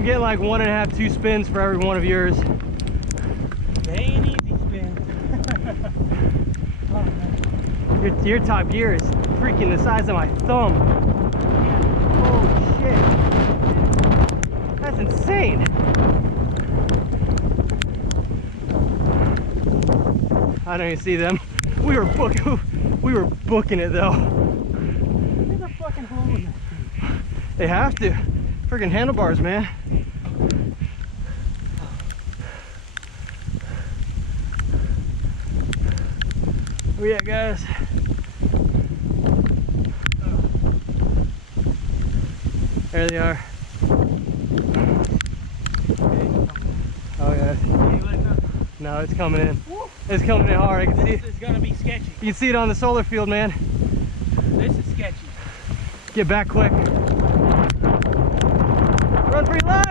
I'm getting like 1.5, 2 spins for every one of yours. They ain't easy spins. Oh, man. Your top gear is freaking the size of my thumb. Holy shit. That's insane. I don't even see them. We were booking it though. There's a fucking hole in that thing. They have to. Freaking handlebars, man. Where you at, guys? There they are. Oh yeah. No, it's coming in. It's coming in hard. I can see it. This is gonna be sketchy. You can see it on the solar field, man. This is sketchy. Get back quick. Run for your life!